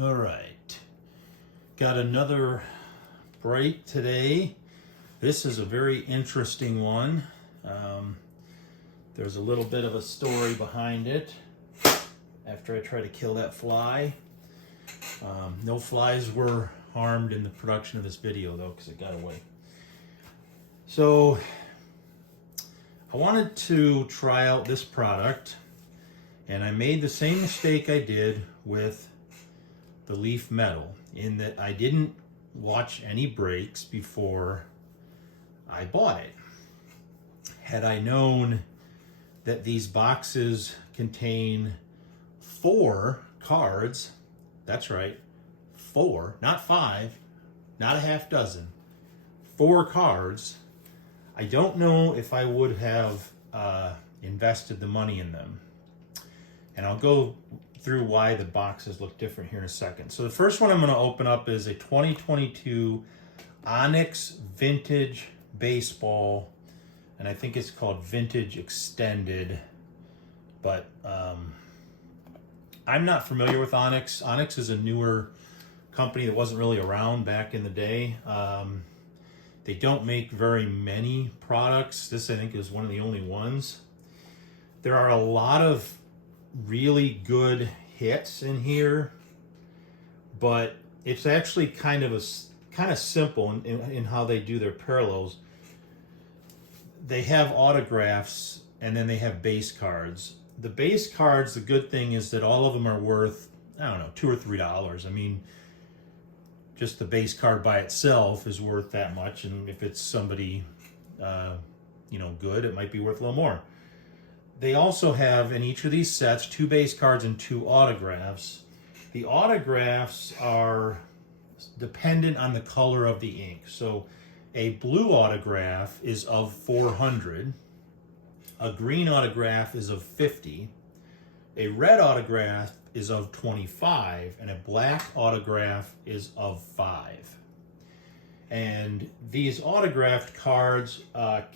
All right, got another break today. This is a very interesting one. There's a little bit of a story behind it. After I try to kill that fly, no flies were harmed in the production of this video though, because it got away. So I wanted to try out this product, and I made the same mistake I did with the leaf metal in that I didn't watch any breaks before I bought it. Had I known that these boxes contain 4 cards, that's right, 4, not 5, not a half dozen, 4 cards, I don't know if I would have invested the money in them. And I'll go through why the boxes look different here in a second. So the first one I'm going to open up is a 2022 Onyx Vintage Baseball, and I think it's called Vintage Extended, but I'm not familiar with Onyx. Onyx is a newer company that wasn't really around back in the day. They don't make very many products. This, I think, is one of the only ones. There are a lot of really good hits in here, but it's actually kind of simple in how they do their parallels. They have autographs and then they have base cards. The base cards, the good thing is that all of them are worth, I don't know, $2 or $3. I mean, just the base card by itself is worth that much, and if it's somebody good, it might be worth a little more. They also have in each of these sets 2 base cards and 2 autographs. The autographs are dependent on the color of the ink. So a blue autograph is of 400, a green autograph is of 50, a red autograph is of 25, and a black autograph is of 5. And these autographed cards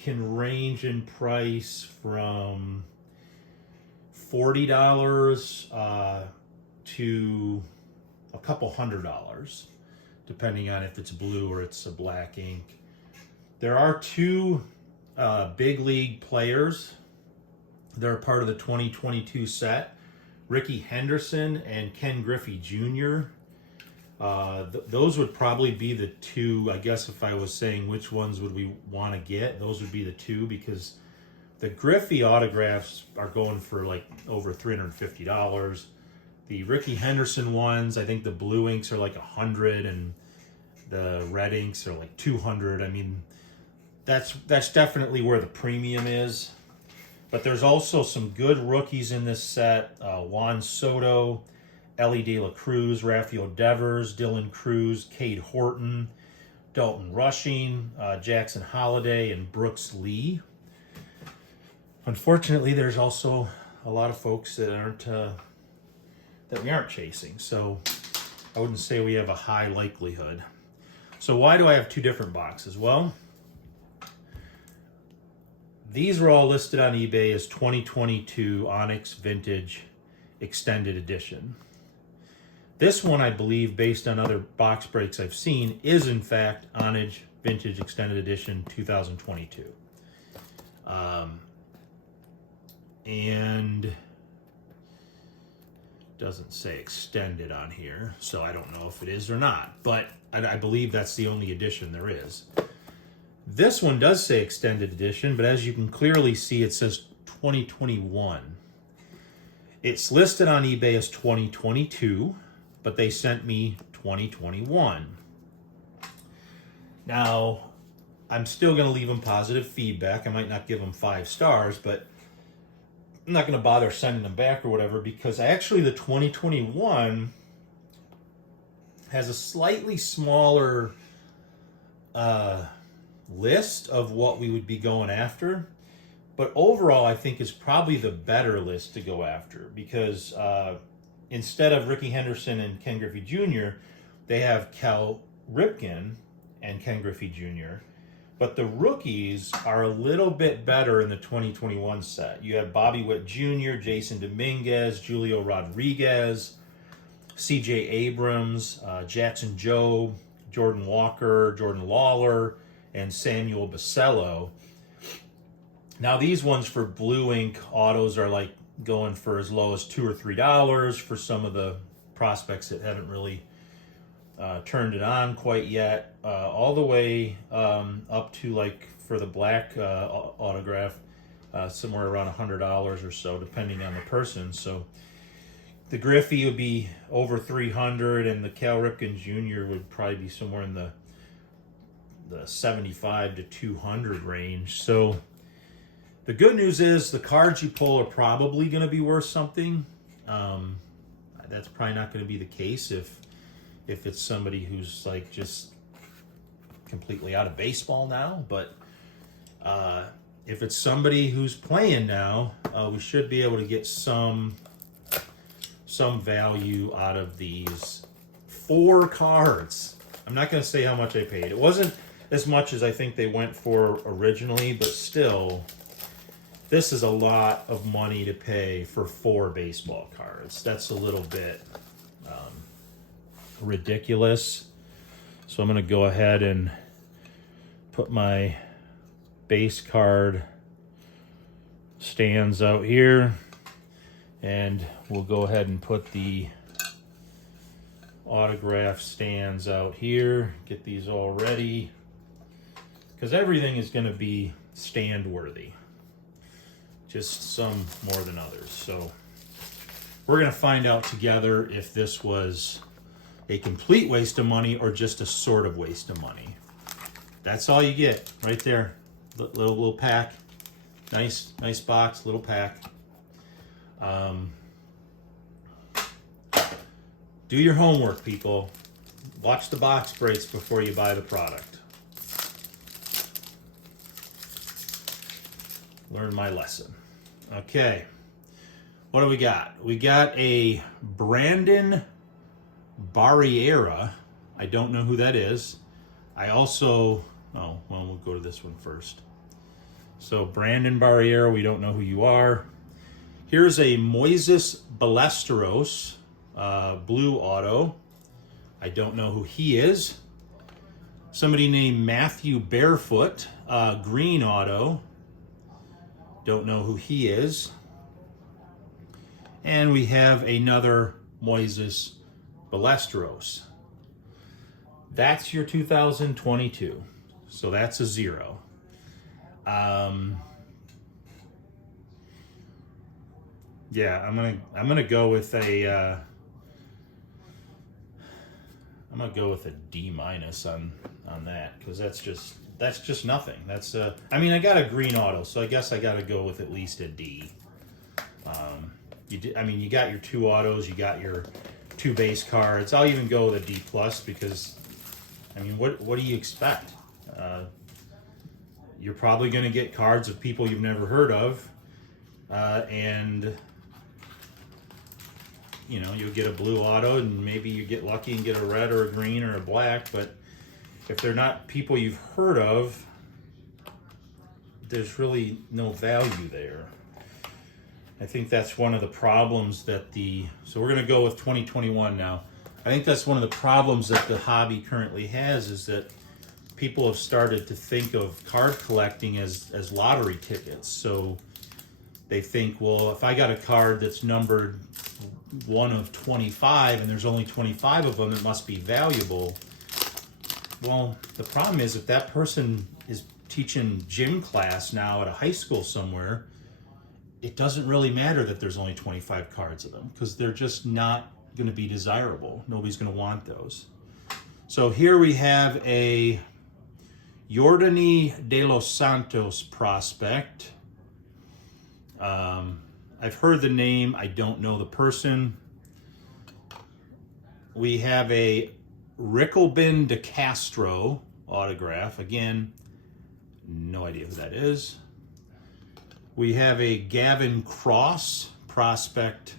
can range in price from $40 to a couple $100, depending on if it's blue or it's a black ink. There are 2 big league players. They're part of the 2022 set, Ricky Henderson and Ken Griffey Jr. Those would probably be the 2, I guess, if I was saying which ones would we want to get, those would be the 2, because the Griffey autographs are going for like over $350. The Ricky Henderson ones, I think the blue inks are like $100 and the red inks are like $200. I mean, that's definitely where the premium is. But there's also some good rookies in this set. Juan Soto, Ellie De La Cruz, Rafael Devers, Dylan Cruz, Cade Horton, Dalton Rushing, Jackson Holliday, and Brooks Lee. Unfortunately, there's also a lot of folks that we aren't chasing, so I wouldn't say we have a high likelihood. So why do I have 2 different boxes? Well, these were all listed on eBay as 2022 Onyx Vintage Extended Edition. This one, I believe, based on other box breaks I've seen, is in fact Onyx Vintage Extended Edition 2022. And it doesn't say extended on here, so I don't know if it is or not, but I believe that's the only edition there is. This one does say extended edition, but as you can clearly see, it says 2021. It's listed on eBay as 2022, but they sent me 2021. Now, I'm still going to leave them positive feedback. I might not give them 5 stars, but I'm not going to bother sending them back or whatever, because actually the 2021 has a slightly smaller list of what we would be going after. But overall, I think is probably the better list to go after, because instead of Ricky Henderson and Ken Griffey Jr., they have Cal Ripken and Ken Griffey Jr., but the rookies are a little bit better in the 2021 set. You have Bobby Witt Jr., Jason Dominguez, Julio Rodriguez, C.J. Abrams, Jackson Jobe, Jordan Walker, Jordan Lawler, and Samuel Basello. Now these ones for blue ink autos are like going for as low as $2 or $3 for some of the prospects that haven't really turned it on quite yet, all the way up to, like, for the black autograph, somewhere around $100 or so, depending on the person. So the Griffey would be over 300, and the Cal Ripken Jr. would probably be somewhere in the 75 to 200 range. So the good news is the cards you pull are probably going to be worth something. That's probably not going to be the case if it's somebody who's like just completely out of baseball now. But if it's somebody who's playing now, we should be able to get some value out of these 4 cards. I'm not going to say how much I paid. It wasn't as much as I think they went for originally, but still, this is a lot of money to pay for 4 baseball cards. That's a little bit ridiculous. So I'm going to go ahead and put my base card stands out here, and we'll go ahead and put the autograph stands out here. Get these all ready, because everything is going to be stand worthy, just some more than others. So we're going to find out together if this was a complete waste of money or just a sort of waste of money. That's all you get right there. Little pack. Nice box, little pack. Do your homework, people. Watch the box breaks before you buy the product. Learn my lesson. Okay. What do we got? We got a Brandon Barriera. I don't know who that is. I also, we'll go to this one first. So Brandon Barriera, we don't know who you are. Here's a Moises Ballesteros blue auto. I don't know who he is. Somebody named Matthew Barefoot, green auto. Don't know who he is. And we have another Moises Ballesteros. That's your 2022. So that's a 0. Yeah, I'm gonna go with a D- on that, because that's just nothing. That's I mean, I got a green auto, so I guess I got to go with at least a D. You got your 2 autos, you got your 2 base cards. I'll even go with a D+, because I mean, what do you expect? You're probably going to get cards of people you've never heard of, and you'll get a blue auto, and maybe you get lucky and get a red or a green or a black. But if they're not people you've heard of, there's really no value there. I think that's one of the problems that so we're going to go with 2021 now. I think that's one of the problems that the hobby currently has, is that people have started to think of card collecting as lottery tickets. So they think, well, if I got a card that's numbered 1 of 25 and there's only 25 of them, it must be valuable. Well, the problem is, if that person is teaching gym class now at a high school somewhere, it doesn't really matter that there's only 25 cards of them, because they're just not going to be desirable. Nobody's going to want those. So here we have a Yordany de los Santos prospect. I've heard the name. I don't know the person. We have a Rickelbin de Castro autograph. Again, no idea who that is. We have a Gavin Cross prospect,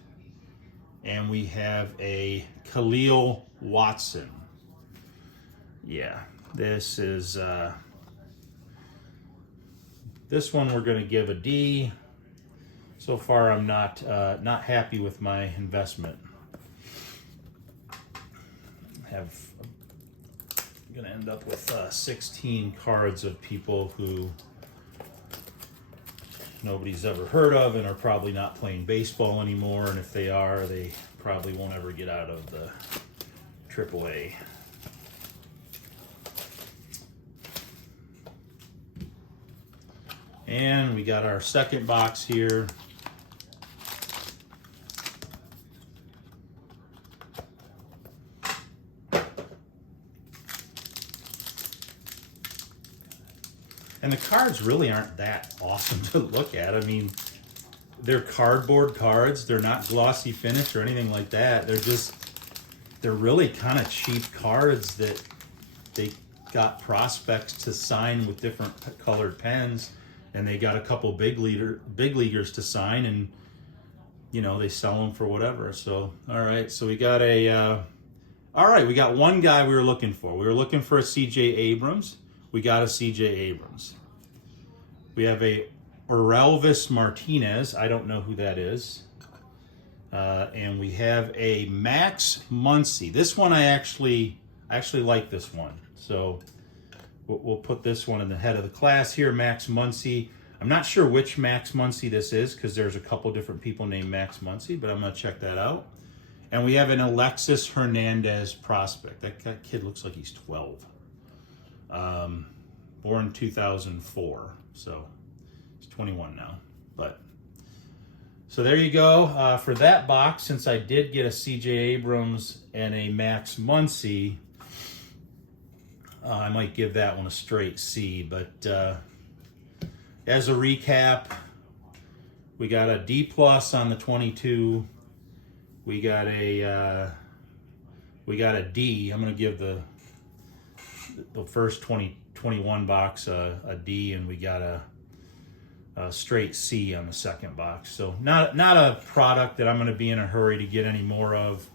and we have a Khalil Watson. Yeah, this is this one we're going to give a D. So far, I'm not happy with my investment. I'm gonna end up with 16 cards of people who nobody's ever heard of and are probably not playing baseball anymore, and if they are, they probably won't ever get out of the AAA. And we got our second box here. And the cards really aren't that awesome to look at. I mean, they're cardboard cards. They're not glossy finish or anything like that. They're really kind of cheap cards that they got prospects to sign with different colored pens, and they got a couple big leaguers to sign, and you know, they sell them for whatever. So, all right, so we got we got one guy we were looking for. We were looking for a C.J. Abrams. We got a C.J. Abrams. We have a Orelvis Martinez. I don't know who that is. And we have a Max Muncy. This one I actually like this one. So we'll put this one in the head of the class here, Max Muncy. I'm not sure which Max Muncy this is because there's a couple different people named Max Muncy, but I'm going to check that out. And we have an Alexis Hernandez prospect. That kid looks like he's 12. Born 2004, so he's 21 now. But so there you go for that box. Since I did get a C.J. Abrams and a Max Muncy, I might give that one a straight C. But as a recap, we got a D+ on the 22. We got a D. I'm going to give the first 21 box a D, and we got a straight C on the second box. So not a product that I'm going to be in a hurry to get any more of.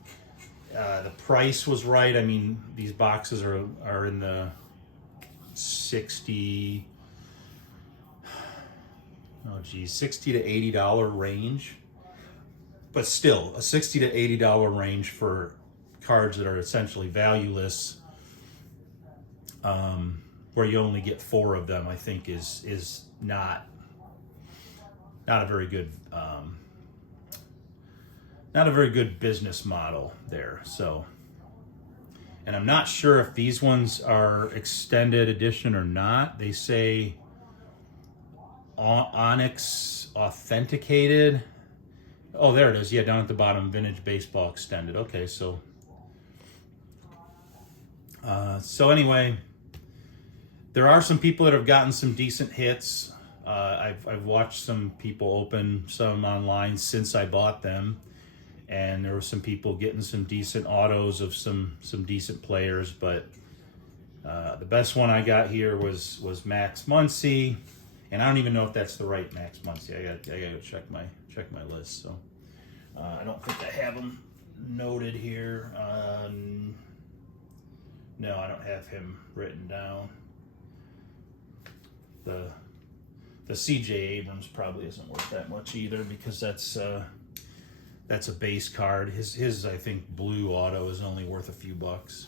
The price was right. I mean, these boxes are in the $60 to $80 range. But still, a $60 to $80 range for cards that are essentially valueless, where you only get 4 of them, I think is not a very good business model there. So, and I'm not sure if these ones are extended edition or not. They say Onyx authenticated. Oh, there it is. Yeah, down at the bottom, Vintage Baseball Extended. Okay, so anyway, there are some people that have gotten some decent hits. I've watched some people open some online since I bought them, and there were some people getting some decent autos of some decent players. But the best one I got here was Max Muncy, and I don't even know if that's the right Max Muncy. I gotta check my list. So I don't think I have him noted here. No, I don't have him written down. The C.J. Abrams probably isn't worth that much either, because that's a base card. His I think blue auto is only worth a few bucks.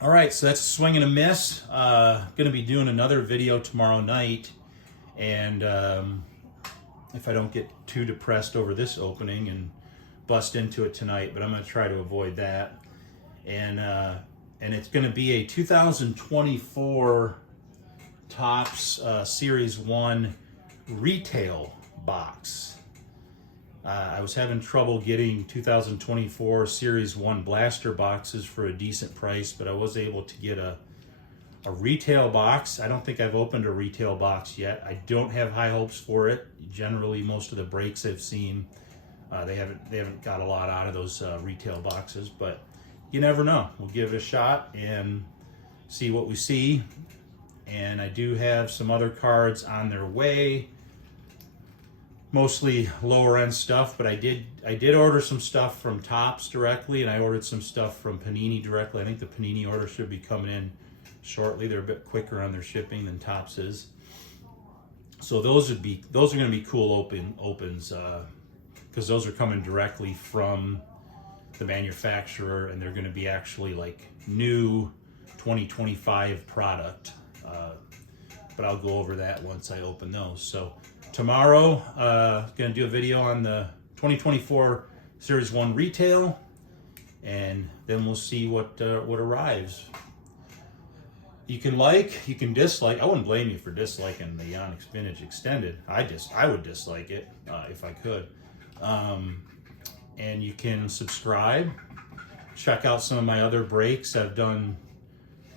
All right, so that's a swing and a miss. Gonna be doing another video tomorrow night, and if I don't get too depressed over this opening and bust into it tonight, but I'm gonna try to avoid that. And it's gonna be a 2024 Topps Series 1 retail box. I was having trouble getting 2024 Series 1 blaster boxes for a decent price, but I was able to get a retail box. I don't think I've opened a retail box yet. I don't have high hopes for it. Generally, most of the breaks I've seen, they haven't got a lot out of those retail boxes, but you never know. We'll give it a shot and see what we see. And I do have some other cards on their way, mostly lower end stuff, but I did order some stuff from Topps directly, and I ordered some stuff from Panini directly. I think the Panini order should be coming in shortly. They're a bit quicker on their shipping than Topps is. So those are going to be cool opens, because those are coming directly from the manufacturer, and they're going to be actually like new 2025 product. But I'll go over that once I open those. So tomorrow, going to do a video on the 2024 Series 1 retail, and then we'll see what arrives. You can like, you can dislike. I wouldn't blame you for disliking the Onyx Vintage Extended. I would dislike it if I could. And you can subscribe. Check out some of my other breaks. I've done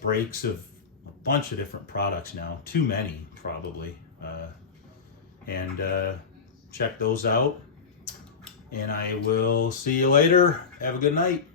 breaks of a bunch of different products now. Too many, probably. And check those out. And I will see you later. Have a good night.